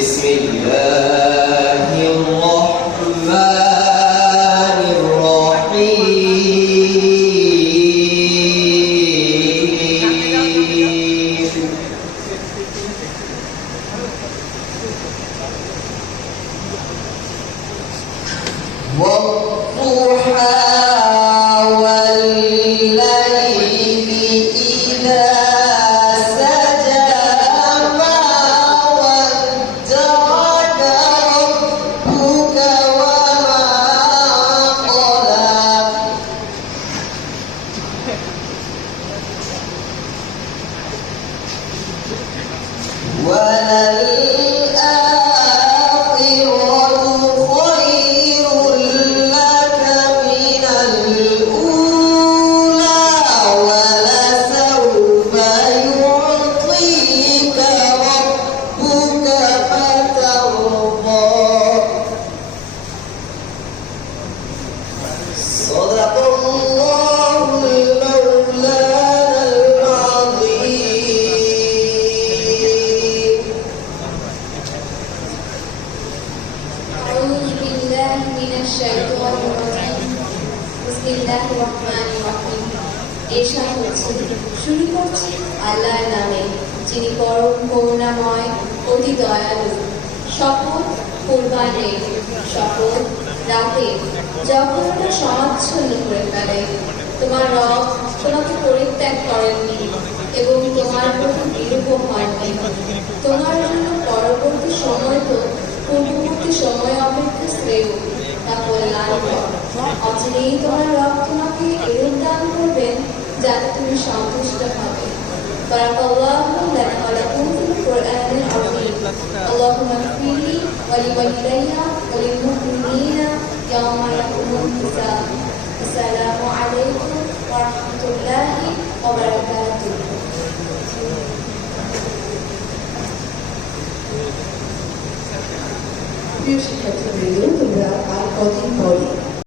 بسم الله الرحمن الرحيم والضحى والليل إذا سجى ما ودعك ربك وما قلى وللآخرة خير لك من الأولى ولسوف يعطيك ربك فترضى صدق الله المولانا العظيم. أعوذ بالله من الشيطان الرجيم بسم الله الرحمن الرحيم এরশাদ হচ্ছে শুরু করছি আল্লাহর নামে যিনি পরম করুণাময় অতি দয়ালু শপথ কুরবানের শপথ রাতে যখন ওটা সমাচ্ছন্ন করে ফেলে তোমার রব তোমাকে পরিত্যাগ করেননি এবং তোমার প্রতি বিরূপ হননি তোমার জন্য পরবর্তী সময় তো পূর্ববর্তী সময় অপেক্ষা শ্রেয় তা কল্যাণকর অচিরেই তোমার রব তোমাকে এরূপ দান করবেন যাতে তুমি সন্তুষ্ট হবে বারাকাল্লাহু লানা ওয়া লাকুম ফিল কুরআনিল আযীম আল্লাহুম্মা ইগফিরলি ওয়া লিওয়ালিদাইয়া ওয়া লিল মুমিনিনা ইয়াওমা ইয়াকুমুল হিসাব আসসালামু আলাইকুম ওয়া রাহমাতুল্লাহি ওয়া বারাকাতুহু। প্রিয় শিক্ষার্থীবৃন্দ, তোমরা আর কদিন পরে